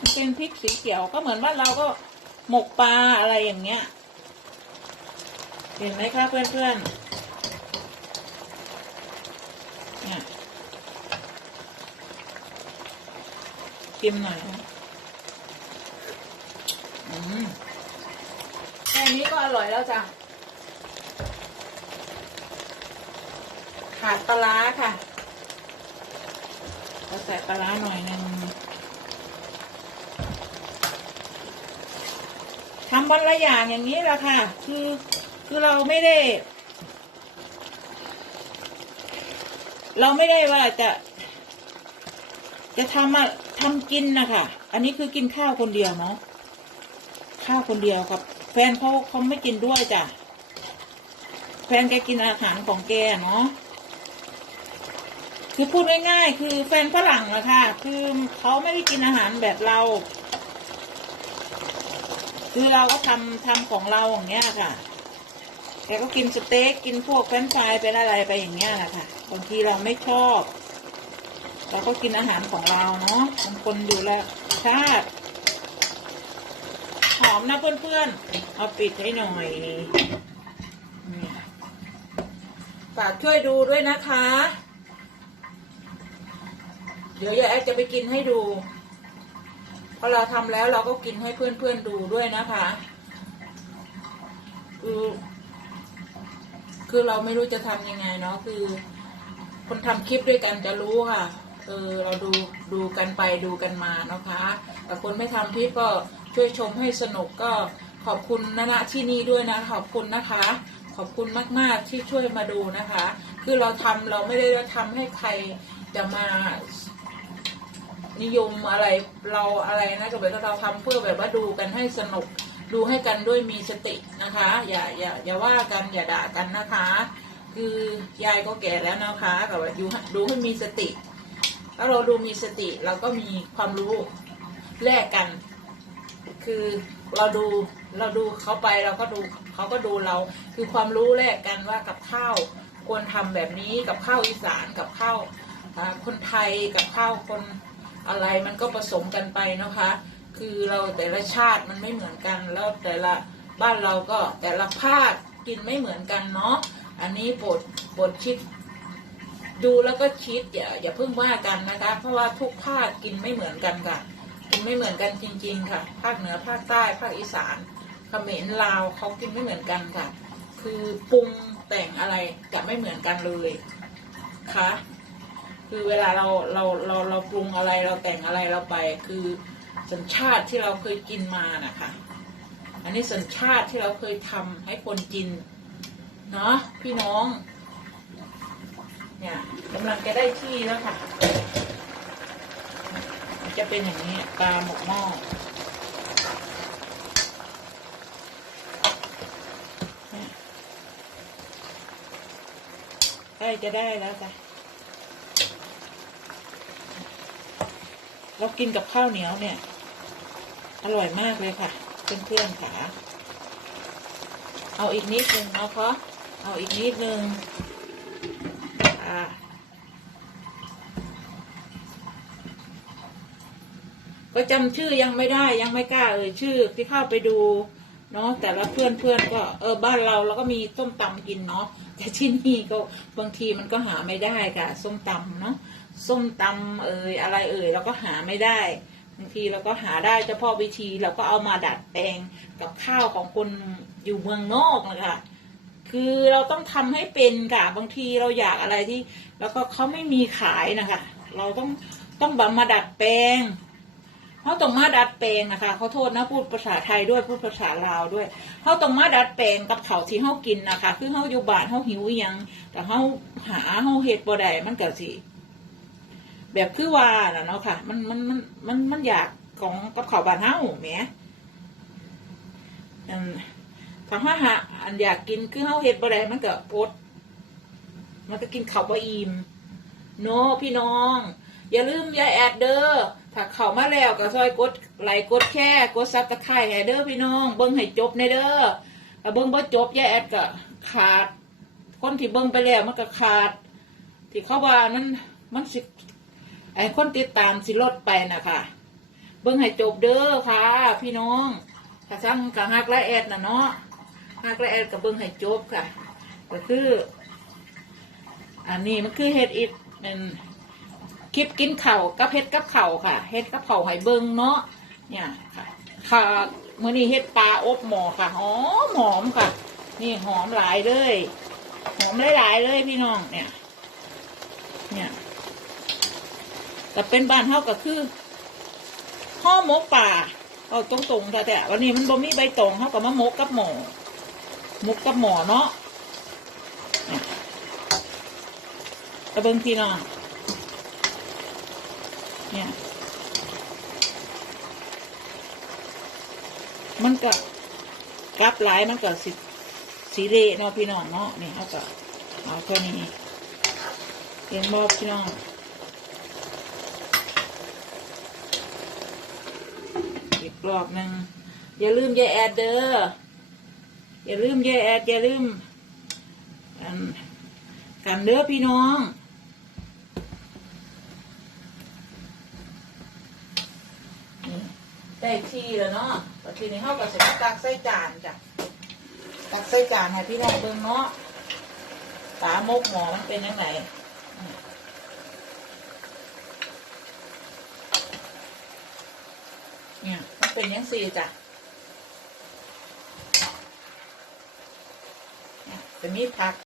มันเป็นพริกสีเขียวก็เหมือนว่าเราก็หมกปลาอะไรอย่างเงี้ย เห็นไหมคะเพื่อนๆเนี่ยกิมหน่อยนะอืมแค่นี้ก็อร่อยแล้วจ้ะ ขาดปลาร้าค่ะเราใส่ปลาร้าหน่อยหนึง ทำวันละอย่างอย่างนี้แหละค่ะ คือคือเราไม่ได้ เราไม่ได้ว่าจะ จะทำอะทำกินนะคะอันนี้คือกินข้าวคนเดียวเนาะข้าวคนเดียวครับ แฟนเขาเขาไม่กินด้วยจ้ะแฟนแกกินอาหารของแกเนาะคือพูดง่ายๆ คือแฟนฝรั่งอะค่ะคือเขาไม่ได้กินอาหารแบบเรา คือเราก็ทำทำของเราอย่างเงี้ยค่ะแกก็กินสเต็กกินพวกเฟรนช์ฟรายเป็นอะไรไปอย่างเงี้ยแหละค่ะบางทีเราไม่ชอบเราก็กินอาหารของเราเนาะบางคนดูแลชาติหอมนะเพื่อนๆ เอาปิดให้หน่อยฝากช่วยดูด้วยนะคะ เดี๋ยวยายแอดจะไปกินให้ดู พอเราทำแล้วเราก็กินให้เพื่อนๆดูด้วยนะคะคือคือเราไม่รู้จะทำยังไงเนาะคือ คนทำคลิปด้วยกันจะรู้ค่ะเออเราดูดูกันไปดูกันมานะคะแต่คนไม่ทำคลิปก็ช่วยชมให้สนุกก็ขอบคุณนะนะที่นี่ด้วยนะขอบคุณนะคะ ขอบคุณมากๆที่ช่วยมาดูนะคะ คือเราทำเราไม่ได้ทำให้ใครจะมา นิยมอะไรเราอะไรนะก็แบบว่าเราทำเพื่อแบบว่าดูกันให้สนุกดูให้กันด้วยมีสตินะคะ อย่าอย่าอย่าว่ากันอย่าด่ากันนะคะ คือยายก็แก่แล้วนะคะแต่ว่าดูดูให้มีสติถ้าเราดูมีสติเราก็มีความรู้แลกกัน คือเราดูเราดูเขาไปเราก็ดูเขาก็ดูเรา คือความรู้แลกกันว่ากับข้าวควรทำแบบนี้กับข้าวอีสานกับข้าวคนไทยกับข้าวคน อะไรมันก็ผสมกันไปนะคะ คือเราแต่ละชาติมันไม่เหมือนกัน แล้วแต่ละบ้านเราก็แต่ละภาคกินไม่เหมือนกันเนาะอันนี้โปรดโปรดคิดดูแล้วก็คิดอย่าอย่าเพิ่งว่ากันนะคะ เพราะว่าทุกภาคกินไม่เหมือนกันค่ะ กินไม่เหมือนกันจริง ๆ ค่ะ ภาคเหนือภาคใต้ภาคอีสานเขมรลาวเขากินไม่เหมือนกันค่ะ คือปรุงแต่งอะไรจะไม่เหมือนกันเลยค่ะ คือเวลาเราเราเราเราปรุงอะไรเราแต่งอะไรเราไป คือสัญชาติที่เราเคยกินมานะคะ อันนี้สัญชาติที่เราเคยทำให้คนกิน เนาะพี่น้อง เนี่ยกำลังจะได้ที่แล้วค่ะ จะเป็นอย่างนี้ปลาหมกหม้อเนี่ยใกล้จะได้แล้วจ้ะ เรากินกับข้าวเหนียวเนี่ย อร่อยมากเลยค่ะ เพื่อนๆค่ะ เอาอีกนิดนึงเนาะคะเอาอีกนิดนึงอ่าก็จำชื่อยังไม่ได้ยังไม่กล้าเอ่ยชื่อที่เข้าไปดู เนาะแต่ละเพื่อนเพื่อนก็เออบ้านเราเราก็มีส้มตำกินเนาะแต่ที่นี่ก็บางทีมันก็หาไม่ได้ค่ะ ส้มตำเนาะส้มตำเอ่ยอะไรเอ่ยเราก็หาไม่ได้บางทีเราก็หาได้เฉพาะวิธีเราก็เอามาดัดแปลงกับข้าวของคนอยู่เมืองนอกนะคะคือเราต้องทำให้เป็นค่ะบางทีเราอยากอะไรที่ แล้วก็เขาไม่มีขายนะคะ เราต้องต้องแบบมาดัดแปลง เขาต้องมาดัดแปลงนะคะเขาโทษนะพูดภาษาไทยด้วยพูดภาษาลาวด้วยเขาต้องมาดัดแปลงกับเขาที่เขากินนะคะ คือเขาอยู่บ้านเขาหิวยัง แต่เขาหาเขาเห็ดบ่ได้มันเก็สิแบบคือว่าน่ะเนาะค่ะ มันมันมันมันมันอยากของกับเขาบ้านเฮาแหมถ้าเขาหาอันอยากกินคือเขาเห็ดบ่ได้มันก็อดมันก็กินข้าวบ่อิ่มโนพี่น้อง อย่าลืมอย่าแอดเด้อ ถ้าเข้ามาแล้วก็ซอยกดไลค์กดแชร์กดซับสไครต์ให้เด้อพี่น้องเบิ่งให้จบในเด้อถ้าเบิ่งบ่จบย่าแอดก็ขาด คนที่เบิ่งไปแล้วมันก็ขาด ที่เขาว่ามันมันสิไอคนติดตามสิลดไปนะคะเบิ่งให้จบเด้อค่ะ พี่น้องถ้าสั่งกับฮักและแอดนะเนาะฮักและแอดกับเบิ่งให้จบค่ะ ก็คือ อันนี้มันคือเฮ็ดอิดเป็น ลิปกินเข่ากับเฮ็ดกับเข่าค่ะเฮ็ดกับเข่าวให้เบิ่งเนาะเนี่ยค่ะค่ะมื้อนี้เฮ็ดปลาอบหม้อค่ะหอมหอมค่ะ นี่หอมหลายเลยหอมหลายๆเลยพี่น้องเนี่ย เนี่ยแต่เป็นบ้านเฮาก็คือห่อหมกป่าเอาตรงๆแต่แต่วันนี้มันบ่มีใบตองเฮาก็มาหมกกับหมอหมกกับหมอเนาะเนี่ยกระเบิงพี่น้อง เนี่ย มันก็กลับหลายมันก็สิสีเละเนาะพี่น้องเนาะนี่เอาก็เอาแค่นี้เลี้ยงบอกพี่น้องอีกรอบหนึ่งอย่าลืมยายแอดเด้ออย่าลืมยายแอดอย่าลืมกันเด้อพี่น้อง ได้ทีแล้วเนาะทีนี้เขาก็จะตักใส่จานจ้ะ ตักใส่จานให้พี่น้องเบิ่งเนาะตามกหมอมันเป็นยังไงเนี่ยมันเป็นยังสี่จ้ะเนี่ยจะมีผัก